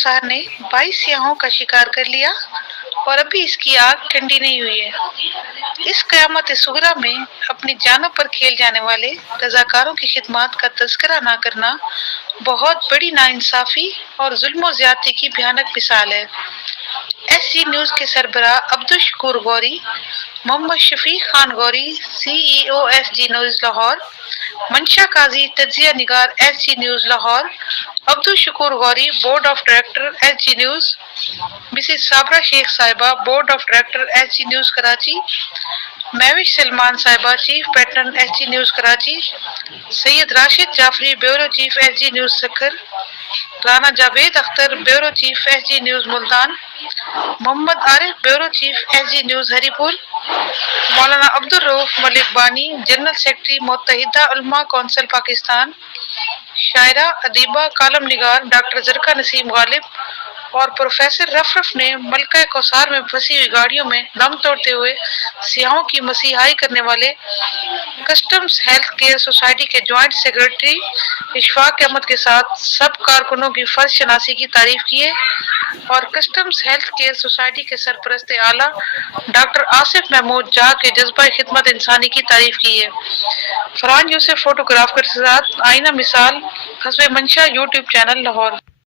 कोसार ने 22 सियाहों का शिकार कर लिया और अभी इसकी आग ठंडी नहीं हुई है। इस क़यामत सुगरा में अपनी जानों पर खेल जाने वाले रज़ाकारों की खिदमत का तज़किरा ना करना बहुत बड़ी नाइंसाफ़ी और जुल्म ज़्यादती की भयानक मिसाल है। SG न्यूज़ के सरबराह Abdul Shakoor Ghauri, Mohammad Shafiq Khan Ghauri, CEO SG news Lahore, Mansha Qazi तजिया निगार SG news Lahore, Abdul Shakoor Ghauri board of director SG news, Mrs Sabra Sheikh साहिबा board of director SG news Karachi, Mahwish Salman साहिबा chief patron SG news Karachi, Syed Rashid Jafri bureau chief SG news Sukkur, Rana Javed Akhtar bureau chief SG news Multan, Mohammad Arif bureau chief SG news Haripur, मौलाना अब्दुल रऊफ मलिक बानी general secretary मुत्तहिदा उलमा council Pakistan, शायरा अदीबा कालम निगार doctor जरका Naseem Ghalib और professor रफरफ ने मलका कौसार में फंसी हुई गाड़ियों में दम तोड़ते हुए सियाहों की मसीहाई करने वाले कस्टम्स हेल्थ केयर सोसाइटी के ज्वाइंट सेक्रेटरी इशफाक अहमद के साथ सब कारकुनों की फर्ज शनासी की तारीफ की है और कस्टम्स हेल्थ केयर सोसाइटी के सरपरस्त आला डॉक्टर आसिफ महमूद जा के जज्बा खिदमत इंसानी की तारीफ की है। फरहान यूसुफ फोटोग्राफर के साथ आईना मिसाल हस्बे मंशा यूट्यूब चैनल लाहौर।